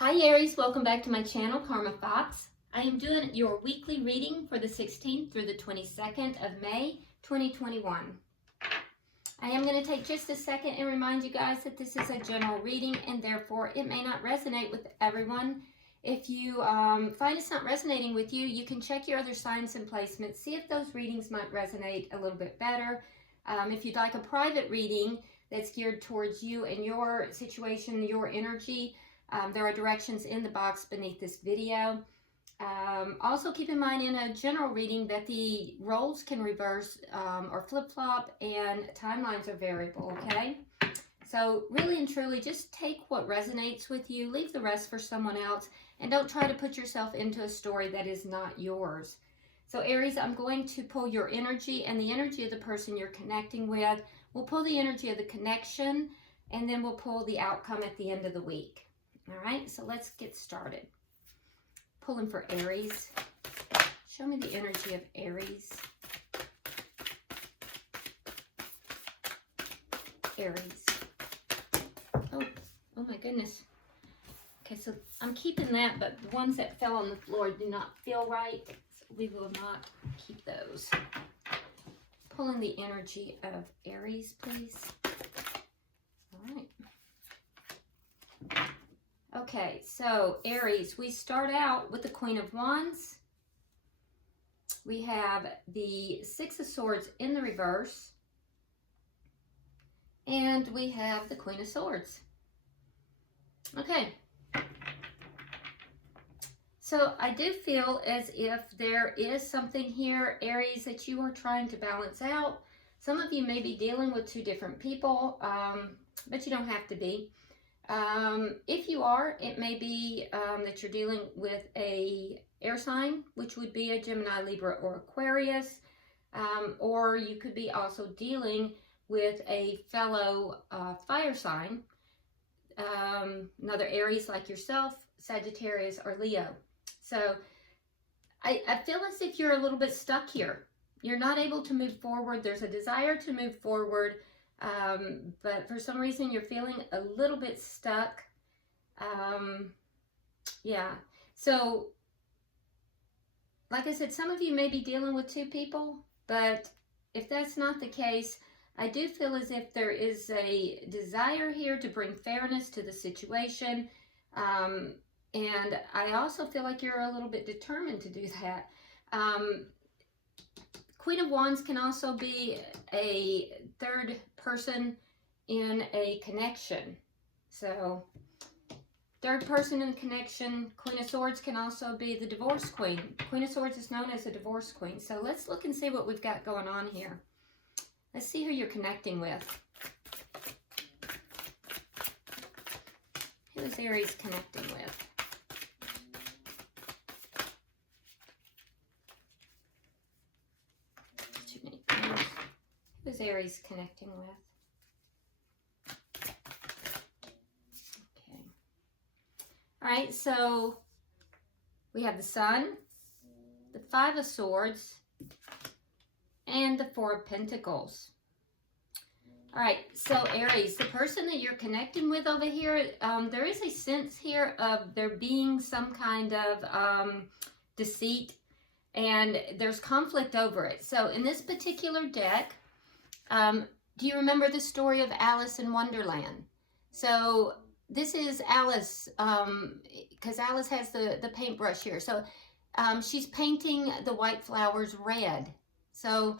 Hi Aries, welcome back to my channel, Karma Fox. I am doing your weekly reading for the 16th through the 22nd of May, 2021. I am going to take just a second and remind you guys that this is a general reading and therefore it may not resonate with everyone. If you find it's not resonating with you, you can check your other signs and placements, see if those readings might resonate a little bit better. If you'd like a private reading that's geared towards you and your situation, your energy, there are directions in the box beneath this video. Also keep in mind in a general reading that the roles can reverse or flip-flop and timelines are variable, okay? So really and truly just take what resonates with you, leave the rest for someone else, and don't try to put yourself into a story that is not yours. So Aries, I'm going to pull your energy and the energy of the person you're connecting with. We'll pull the energy of the connection and then we'll pull the outcome at the end of the week. All right, so let's get started. Pulling for Aries. Show me the energy of Aries. Aries. Oh my goodness. Okay, so I'm keeping that, but the ones that fell on the floor do not feel right. So we will not keep those. Pulling the energy of Aries, please. All right. Okay, so Aries, we start out with the Queen of Wands. We have the Six of Swords in the reverse. And we have the Queen of Swords. Okay. So I do feel as if there is something here, Aries, that you are trying to balance out. Some of you may be dealing with two different people, but you don't have to be. If you are, it may be that you're dealing with a air sign, which would be a Gemini, Libra, or Aquarius, or you could be also dealing with a fellow fire sign, another Aries like yourself, Sagittarius, or Leo. So I feel as if you're a little bit stuck here. You're not able to move forward. There's a desire to move forward. But for some reason you're feeling a little bit stuck. Yeah, so like I said, some of you may be dealing with two people, but if that's not the case, I do feel as if there is a desire here to bring fairness to the situation, and I also feel like you're a little bit determined to do that. Queen of Wands can also be a third person in a connection. So, third person in connection. Queen of Swords can also be the divorce queen. Queen of Swords is known as a divorce queen. So, let's look and see what we've got going on here. Let's see who you're connecting with. Who is Aries connecting with? Who's Aries connecting with? Okay. All right, so we have the Sun, the Five of Swords, and the Four of Pentacles. All right, so Aries, the person that you're connecting with over here, there is a sense here of there being some kind of deceit, and there's conflict over it. So in this particular deck, do you remember the story of Alice in Wonderland? So this is Alice, because Alice has the paintbrush here. So she's painting the white flowers red. So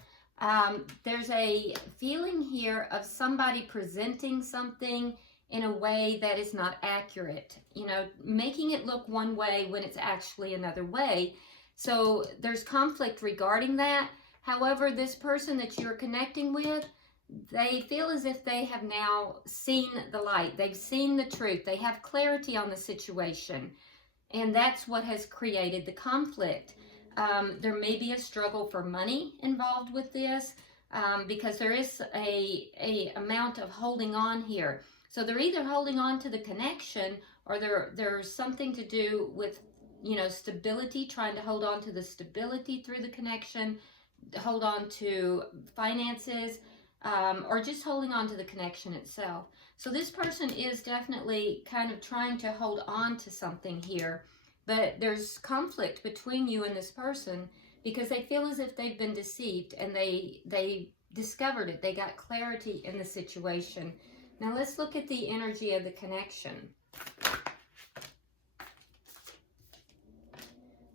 there's a feeling here of somebody presenting something in a way that is not accurate, you know, making it look one way when it's actually another way. So there's conflict regarding that. However, this person that you're connecting with, they feel as if they have now seen the light. They've seen the truth. They have clarity on the situation. And that's what has created the conflict. There may be a struggle for money involved with this because there is a amount of holding on here. So they're either holding on to the connection or there's something to do with, you know, stability, trying to hold on to the stability through the connection, hold on to finances. or just holding on to the connection itself. So this person is definitely kind of trying to hold on to something here, but there's conflict between you and this person because they feel as if they've been deceived, and they discovered it. They got clarity in the situation. Now let's look at the energy of the connection.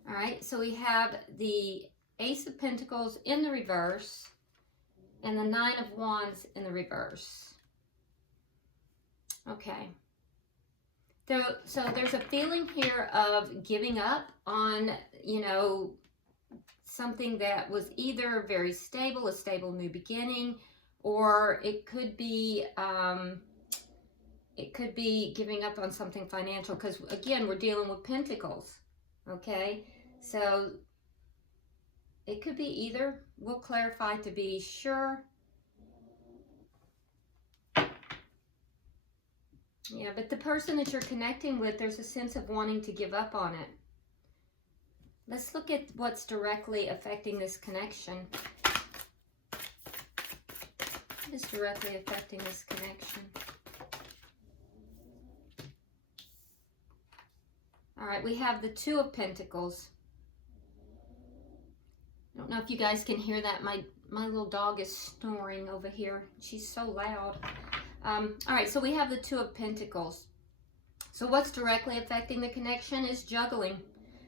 All right, so we have the Ace of Pentacles in the reverse and the Nine of Wands in the reverse. Okay. So there's a feeling here of giving up on, you know, something that was either very stable, a stable new beginning, or it could be giving up on something financial, because again, we're dealing with Pentacles. Okay, so it could be either. We'll clarify to be sure. Yeah, but the person that you're connecting with, there's a sense of wanting to give up on it. Let's look at what's directly affecting this connection. What is directly affecting this connection? All right, we have the Two of Pentacles. I don't know if you guys can hear that. My little dog is snoring over here. She's so loud. All right, so we have the Two of Pentacles. So what's directly affecting the connection is juggling.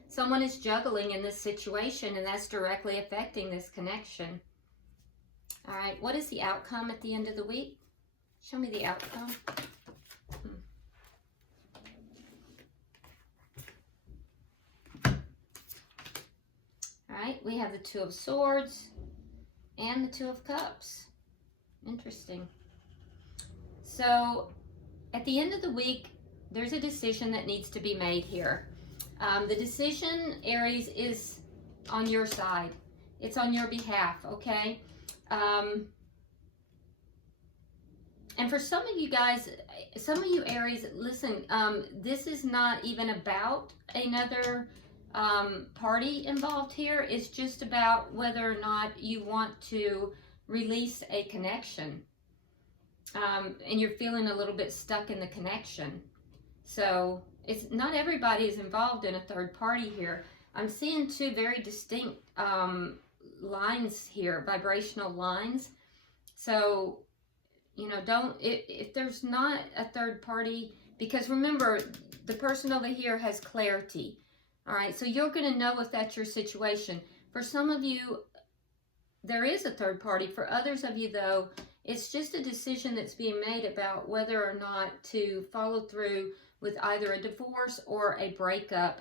Someone is juggling in this situation, and that's directly affecting this connection. All right, what is the outcome at the end of the week? Show me the outcome. All right, we have the Two of Swords and the Two of Cups. Interesting. So at the end of the week, there's a decision that needs to be made here. The decision, Aries, is on your side. It's on your behalf, okay? And for some of you guys, some of you Aries, listen, this is not even about another party involved here. It's just about whether or not you want to release a connection. And you're feeling a little bit stuck in the connection. So it's not everybody is involved in a third party here. I'm seeing two very distinct lines here, vibrational lines. So, you know, if there's not a third party, because remember, the person over here has clarity. All right, so you're going to know if that's your situation. For some of you, there is a third party. For others of you, though, it's just a decision that's being made about whether or not to follow through with either a divorce or a breakup,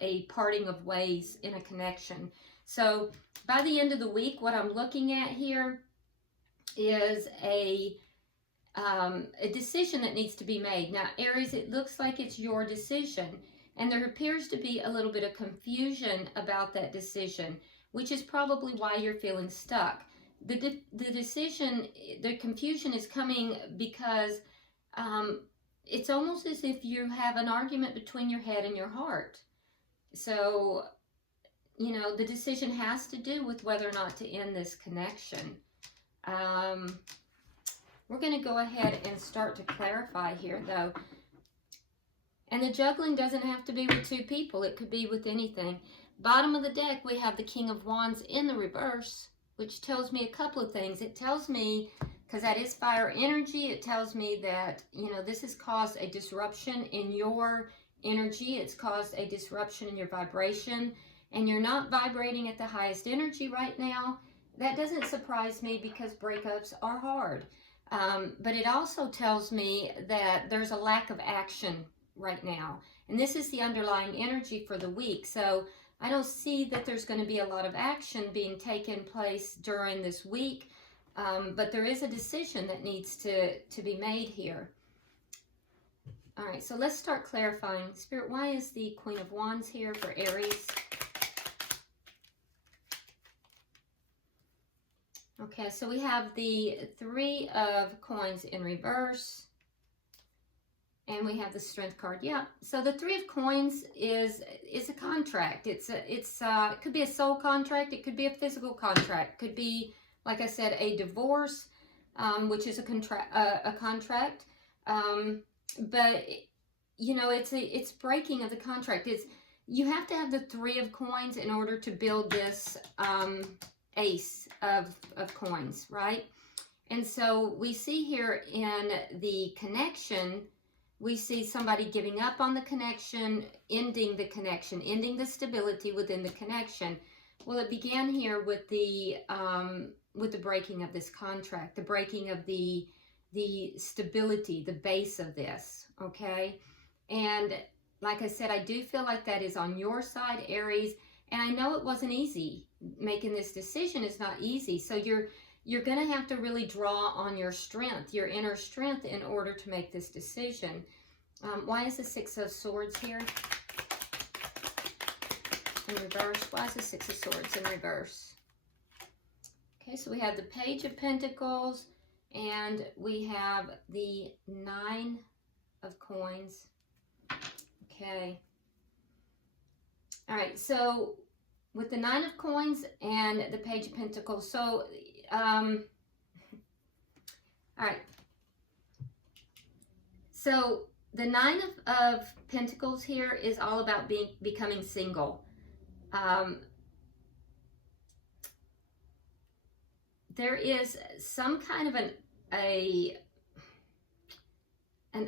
a parting of ways in a connection. So by the end of the week, what I'm looking at here is a decision that needs to be made. Now, Aries, it looks like it's your decision, and there appears to be a little bit of confusion about that decision, which is probably why you're feeling stuck. The decision, the confusion is coming because it's almost as if you have an argument between your head and your heart. So, you know, the decision has to do with whether or not to end this connection. We're going to go ahead and start to clarify here, though. And the juggling doesn't have to be with two people. It could be with anything. Bottom of the deck, we have the King of Wands in the reverse, which tells me a couple of things. It tells me, because that is fire energy, it tells me that, you know, this has caused a disruption in your energy. It's caused a disruption in your vibration, and you're not vibrating at the highest energy right now. That doesn't surprise me because breakups are hard. But it also tells me that there's a lack of action right now. And this is the underlying energy for the week. So I don't see that there's going to be a lot of action being taken place during this week. But there is a decision that needs to be made here. All right, so let's start clarifying. Spirit, why is the Queen of Wands here for Aries? Okay, so we have the Three of Coins in reverse. And we have the Strength card. Yeah, so the Three of Coins is a contract. It could be a soul contract. It could be a physical contract. It could be, like I said, a divorce. which is a contract. But you know, it's breaking of the contract. You have to have the 3 of coins in order to build this ace of coins, right? And so we see here in the connection, we see somebody giving up on the connection, ending the stability within the connection. Well, it began here with the breaking of this contract, the breaking of the stability, the base of this, okay? And like I said, I do feel like that is on your side, Aries, and I know it wasn't easy. Making this decision is not easy, so you're going to have to really draw on your strength, your inner strength, in order to make this decision. Why is the 6 of Swords here in reverse? Why is the 6 of Swords in reverse? Okay, so we have the Page of Pentacles, and we have the 9 of Coins. Okay. All right, so with the 9 of Coins and the Page of Pentacles, so, all right. So the 9 of Pentacles here is all about becoming single. There is some kind of an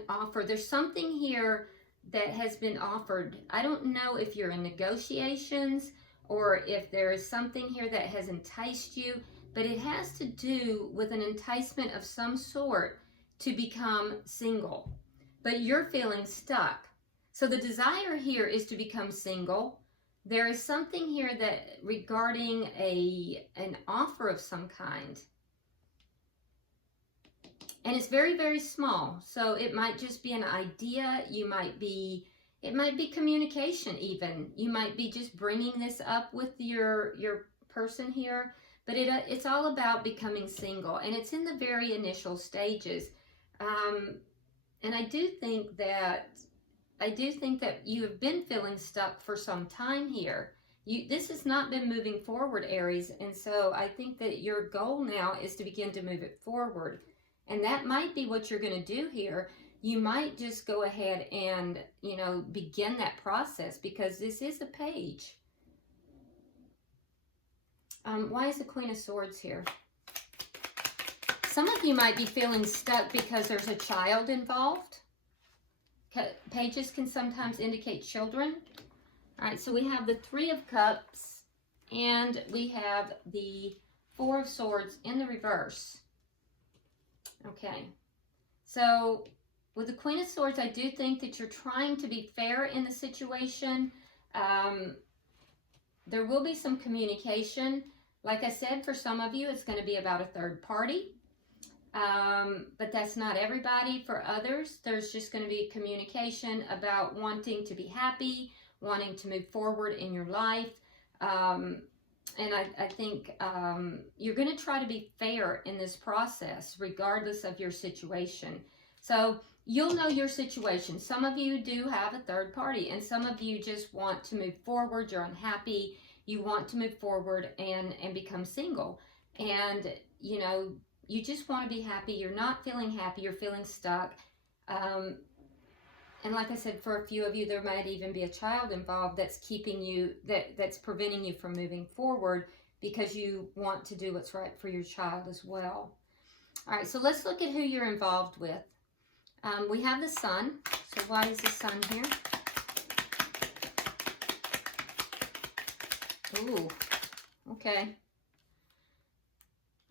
offer. There's something here that has been offered. I don't know if you're in negotiations or if there is something here that has enticed you, but it has to do with an enticement of some sort to become single. But you're feeling stuck. So the desire here is to become single. There is something here that regarding an offer of some kind. And it's very, very small. So it might just be an idea. It might be communication even. You might be just bringing this up with your person here. But it's all about becoming single. And it's in the very initial stages. And I do think that you have been feeling stuck for some time here. This has not been moving forward, Aries. And so I think that your goal now is to begin to move it forward. And that might be what you're going to do here. You might just go ahead and, you know, begin that process because this is a page. Why is the Queen of Swords here? Some of you might be feeling stuck because there's a child involved. Pages can sometimes indicate children. All right, so we have the 3 of Cups and we have the 4 of Swords in the reverse. Okay, so with the Queen of Swords, I do think that you're trying to be fair in the situation. There will be some communication. Like I said, for some of you, it's going to be about a third party. But that's not everybody. For others, there's just going to be communication about wanting to be happy, wanting to move forward in your life. And I think you're going to try to be fair in this process, regardless of your situation. So you'll know your situation. Some of you do have a third party, and some of you just want to move forward. You're unhappy. You want to move forward and become single. And, you know, you just want to be happy. You're not feeling happy. You're feeling stuck. And like I said, for a few of you, there might even be a child involved that's keeping you, that's preventing you from moving forward because you want to do what's right for your child as well. All right, so let's look at who you're involved with. We have the Sun. So why is the Sun here? Ooh, okay.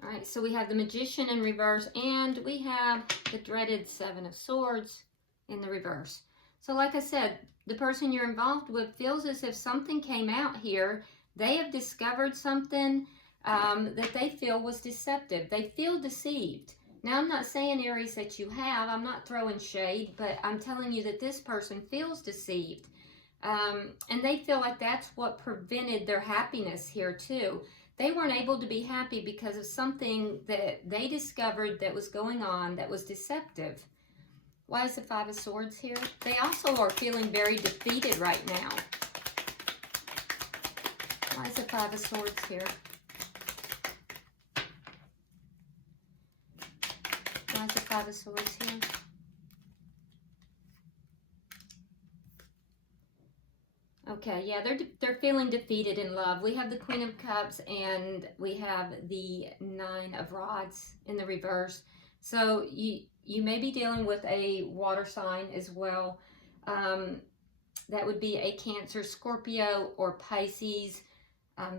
All right, so we have the Magician in reverse, and we have the dreaded 7 of Swords in the reverse. So like I said, the person you're involved with feels as if something came out here. They have discovered something that they feel was deceptive. They feel deceived. Now, I'm not saying, Aries, that you have. I'm not throwing shade, but I'm telling you that this person feels deceived. And they feel like that's what prevented their happiness here too. They weren't able to be happy because of something that they discovered that was going on that was deceptive. Why is the 5 of Swords here? They also are feeling very defeated right now. Why is the 5 of Swords here? Why is the Five of Swords here? Okay, yeah, they're feeling defeated in love. We have the Queen of Cups and we have the Nine of Rods in the reverse. So you may be dealing with a water sign as well. That would be a Cancer, Scorpio, or Pisces.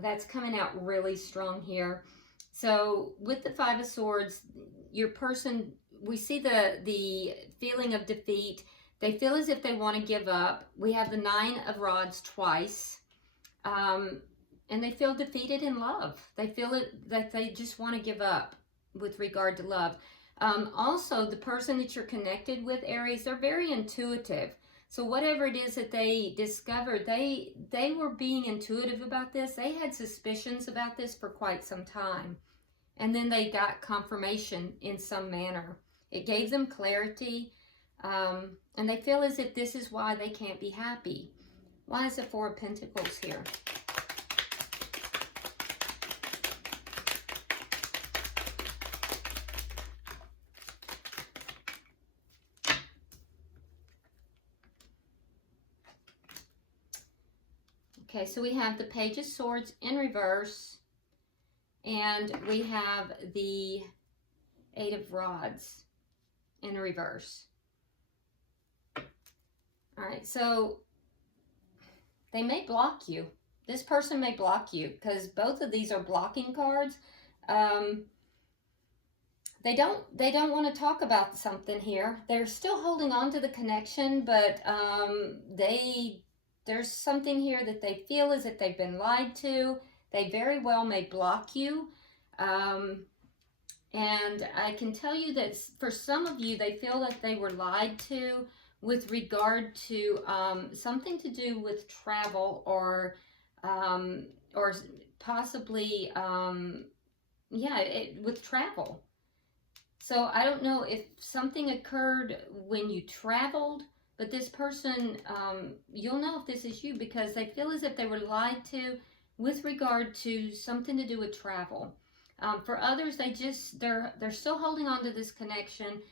That's coming out really strong here. So with the Five of Swords, your person, we see the feeling of defeat. They feel as if they want to give up. We have the Nine of Rods twice. And they feel defeated in love. They feel that they just want to give up with regard to love. Also, the person that you're connected with, Aries, they're very intuitive. So whatever it is that they discovered, they were being intuitive about this. They had suspicions about this for quite some time. And then they got confirmation in some manner. It gave them clarity. And they feel as if this is why they can't be happy. Why is the Four of Pentacles here? Okay, so we have the Page of Swords in reverse, and we have the Eight of Rods in reverse. All right, so they may block you. This person may block you because both of these are blocking cards. They don't want to talk about something here. They're still holding on to the connection, but there's something here that they feel as if they've been lied to. They very well may block you. And I can tell you that for some of you, they feel that they were lied to with regard to something to do with travel or possibly, with travel. So I don't know if something occurred when you traveled, but this person, you'll know if this is you because they feel as if they were lied to with regard to something to do with travel. For others, they're still holding on to this connection.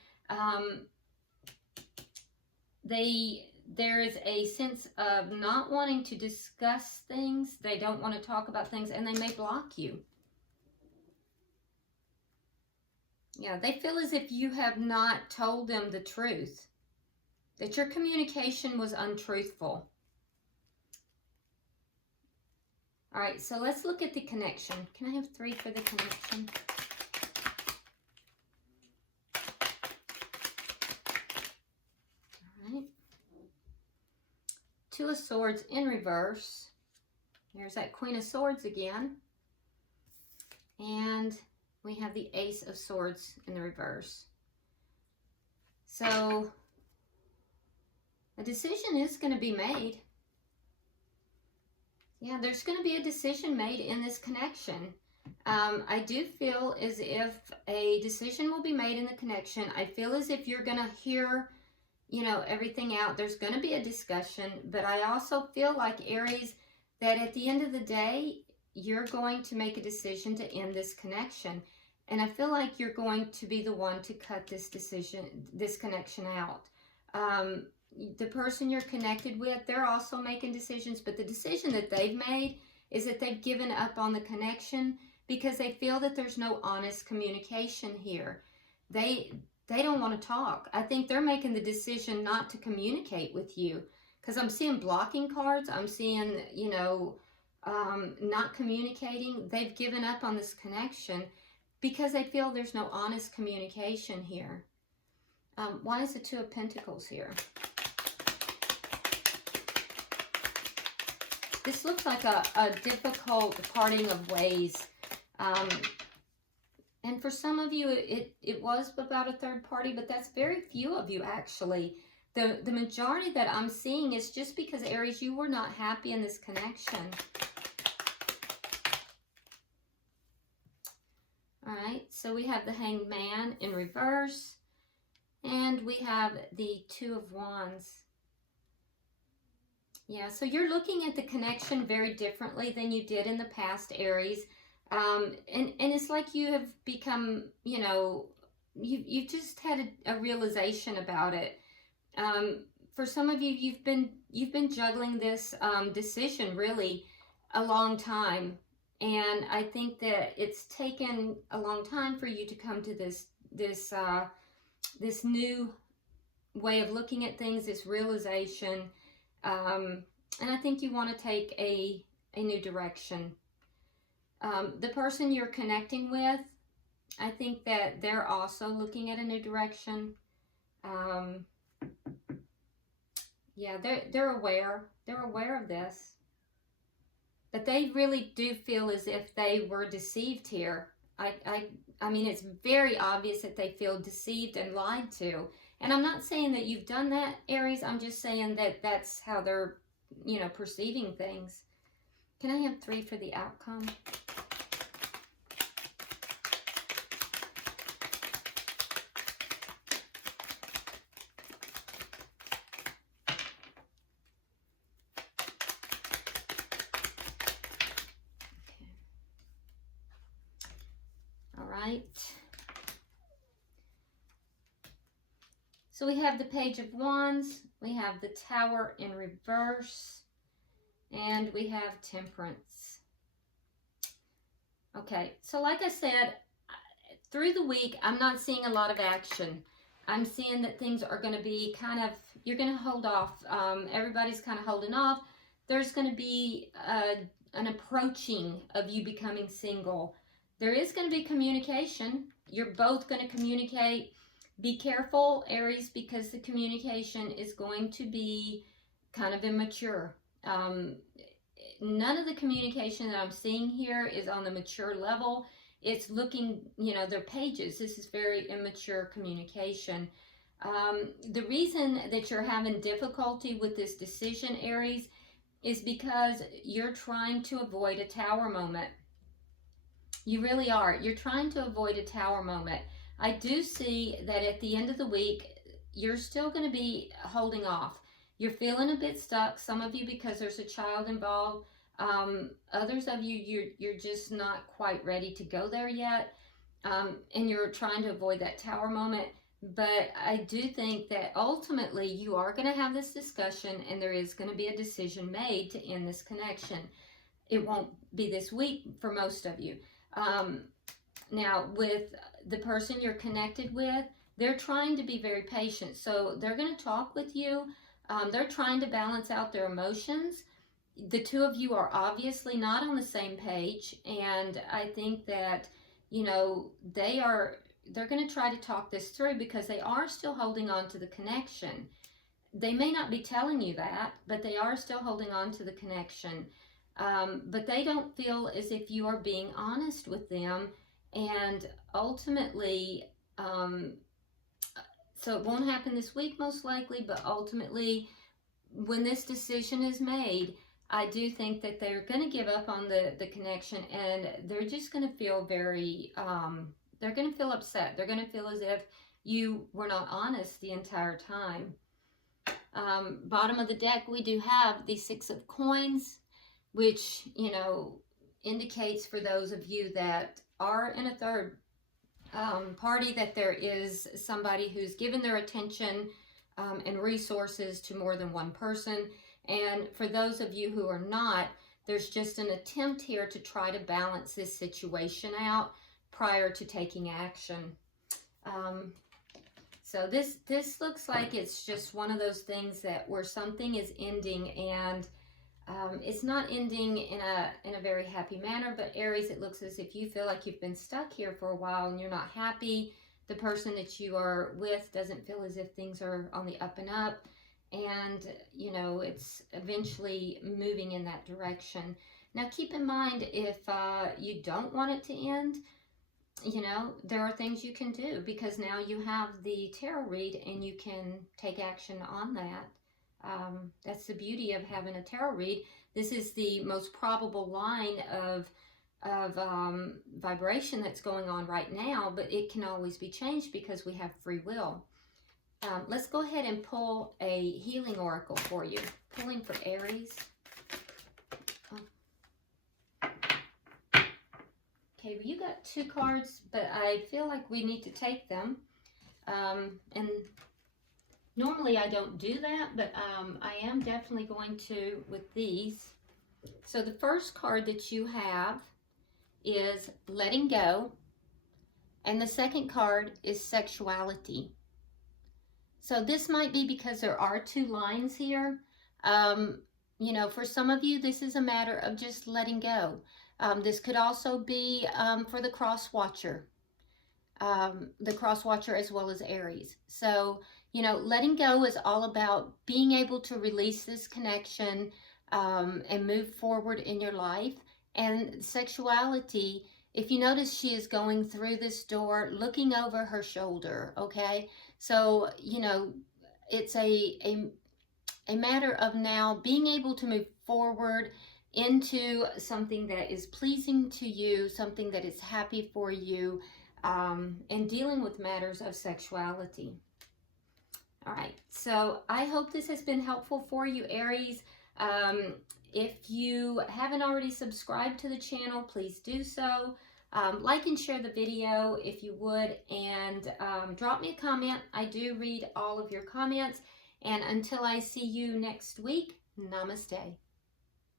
There is a sense of not wanting to discuss things. They don't want to talk about things, and they may block you. Yeah, they feel as if you have not told them the truth, that your communication was untruthful. All right, so let's look at the connection. Can I have 3 for the connection? All right. Two of Swords in reverse. There's that Queen of Swords again. And we have the Ace of Swords in the reverse. So a decision is going to be made. Yeah, there's going to be a decision made in this connection. I do feel as if a decision will be made in the connection. I feel as if you're going to hear, everything out. There's going to be a discussion, but I also feel like, Aries, that at the end of the day, you're going to make a decision to end this connection. And I feel like you're going to be the one to cut this connection out. The person you're connected with, they're also making decisions, but the decision that they've made is that they've given up on the connection because they feel that there's no honest communication here. They don't want to talk. I think they're making the decision not to communicate with you because I'm seeing blocking cards. I'm seeing, not communicating. They've given up on this connection because they feel there's no honest communication here. Why is the Two of Pentacles here? This looks like a difficult parting of ways. And for some of you, it was about a third party, but that's very few of you, actually. The majority that I'm seeing is just because, Aries, you were not happy in this connection. All right, so we have the Hanged Man in reverse, and we have the Two of Wands. Yeah, so you're looking at the connection very differently than you did in the past, Aries. And it's like you have become, you've just had a realization about it. For some of you, you've been juggling this decision really a long time, and I think that it's taken a long time for you to come to this new way of looking at things, this realization, and I think you want to take a new direction. The person you're connecting with, I think that they're also looking at a new direction. Yeah, they're aware. They're aware of this. But they really do feel as if they were deceived here. I mean, it's very obvious that they feel deceived and lied to. And I'm not saying that you've done that, Aries. I'm just saying that that's how they're, you know, perceiving things. Can I have 3 for the outcome? So we have the Page of Wands, we have the Tower in reverse, and we have Temperance. Okay, so like I said, through the week, I'm not seeing a lot of action. I'm seeing that things are going to be kind of, you're going to hold off. Everybody's kind of holding off. There's going to be an approaching of you becoming single. There is going to be communication. You're both going to communicate. Be careful, Aries, because the communication is going to be kind of immature. None of the communication that I'm seeing here is on the mature level. It's looking, you know, they're pages. This is very immature communication. The reason that you're having difficulty with this decision, Aries, is because you're trying to avoid a tower moment. You really are. You're trying to avoid a tower moment. I do see that at the end of the week, you're still going to be holding off. You're feeling a bit stuck, some of you because there's a child involved. Others of you, you're just not quite ready to go there yet. And you're trying to avoid that tower moment. But I do think that ultimately you are going to have this discussion and there is going to be a decision made to end this connection. It won't be this week for most of you. Now, with the person you're connected with, they're trying to be very patient. So they're going to talk with you. They're trying to balance out their emotions. The two of you are obviously not on the same page. And I think that, you know, they're going to try to talk this through because they are still holding on to the connection. They may not be telling you that, but they are still holding on to the connection. But they don't feel as if you are being honest with them. And ultimately, so it won't happen this week most likely, but ultimately, when this decision is made, I do think that they're going to give up on the connection and they're just going to feel very, they're going to feel upset. They're going to feel as if you were not honest the entire time. Bottom of the deck, we do have the 6 of Coins, which, you know, indicates for those of you that are in a third party that there is somebody who's given their attention and resources to more than one person. And for those of you who are not, there's just an attempt here to try to balance this situation out prior to taking action. So this looks like it's just one of those things that where something is ending and it's not ending in a very happy manner, but Aries, it looks as if you feel like you've been stuck here for a while and you're not happy. The person that you are with doesn't feel as if things are on the up and up, and you know, it's eventually moving in that direction. Now keep in mind, if you don't want it to end, you know, there are things you can do because now you have the tarot read and you can take action on that. That's the beauty of having a tarot read. This is the most probable line of vibration that's going on right now, but it can always be changed because we have free will. Let's go ahead and pull a healing oracle for you. Pulling for Aries. Okay, Okay, well, you got 2 cards, but I feel like we need to take them. And normally I don't do that, but I am definitely going to with these. So the first card that you have is letting go, and the second card is sexuality. So this might be because there are 2 lines here. You know, for some of you, this is a matter of just letting go. This could also be for the cross watcher as well as Aries. So, you know, letting go is all about being able to release this connection and move forward in your life. And sexuality, if you notice, she is going through this door, looking over her shoulder, okay? So, you know, it's a matter of now being able to move forward into something that is pleasing to you, something that is happy for you, and dealing with matters of sexuality. All right, so I hope this has been helpful for you, Aries. If you haven't already subscribed to the channel, please do so. Like and share the video if you would, and drop me a comment. I do read all of your comments. And until I see you next week, namaste.